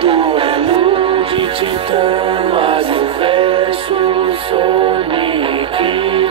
Duelo de titã, Mario versus Sonic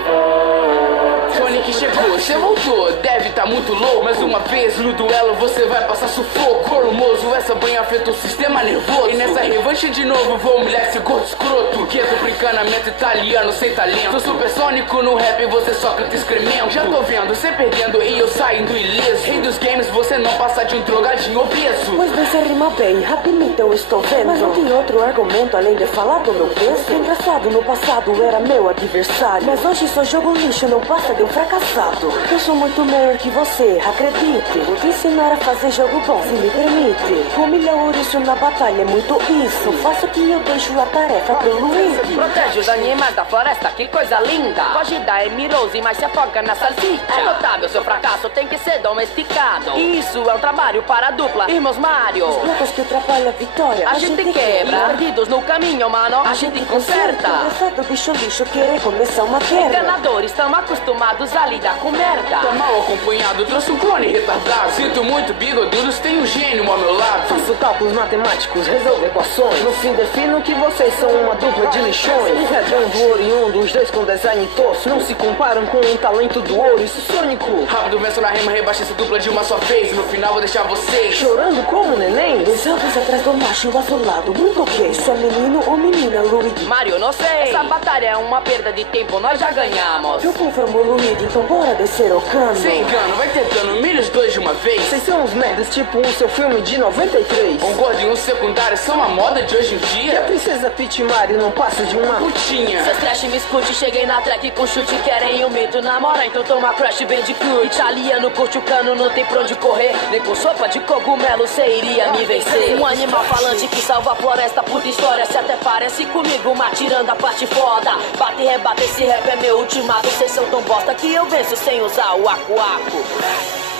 vai. Sonic chegou, você voltou, deve tá muito louco. Mas uma vez no duelo você vai passar sufoco. Volumoso, essa banha afeta o sistema nervoso. E nessa revanche de novo vou humilhar esse gordo escroto. Que tô brincanamento italiano sem talento. Sou supersônico no rap, você só canta excremento. Já tô vendo, você perdendo e eu saindo ileso. Rei dos games, você não passa de um drogadinho obeso. Pois você rima bem, rapidamente eu estou vendo. Mas não tem outro argumento além de falar do meu peso. Engraçado, no passado era meu adversário, mas hoje só jogo lixo, não passa de um fracassado. Eu sou muito melhor que você, acredite. Vou te ensinar a fazer jogo bom, se me permite. Humilhar o ouriço na batalha é muito isso. Faço que eu deixo a tarefa pro Luigi. Protege os animais da floresta, que coisa linda. Foge da Amy Rose, mas se afoga na salsicha. É notável, seu fracasso tem que ser domesticado. Isso é um trabalho para a dupla, irmãos Mario. Os blocos que atrapalham a vitória A gente quebra, perdidos no caminho, mano, a gente conserta. Engraçado, bicho lixo, querer começar uma guerra. Enganadores, estamos acostumados a lidar com merda. Tá mal acompanhado, trouxe um clone retardado. Sinto muito, bigodudos, tem um gênio ao meu lado. Faço cálculos matemáticos, resolvo equações. No fim defino que vocês são uma dupla de lixões. Um redondo, oriundo, os dois com design tosco. Não se comparam com o talento do ouro, isso Sônico. Rápido, venço na rima, rebaixa essa dupla de uma só vez. No final vou deixar vocês chorando como neném. Os olhos atrás do macho azulado, muito ok. Isso é menino ou menina, Luigi? Mario, não sei. Essa batalha é uma perda de tempo, nós já ganhamos. Eu conformo o Luigi, então bora descer o cano. Sem engano, vai tentando, humilha os dois de uma vez. Vocês são uns merdas, tipo o seu filme de 93. Um gordo e um secundário são a moda de hoje em E a dia. princesa Peach Mario não passa de uma Putinha. Seus trash me escute, cheguei na track com chute. Querem um mito, namora, então toma Crash Bandicoot. Italiano curte o cano, não tem pra onde correr. Nem com sopa de cogumelo cê iria me vencer. Um animal falante que salva a floresta, puta história. Se até parece comigo, mas tirando a parte foda. Bate e rebate, esse rap é meu ultimato. Vocês são tão bosta que eu venço sem usar o acu-acu.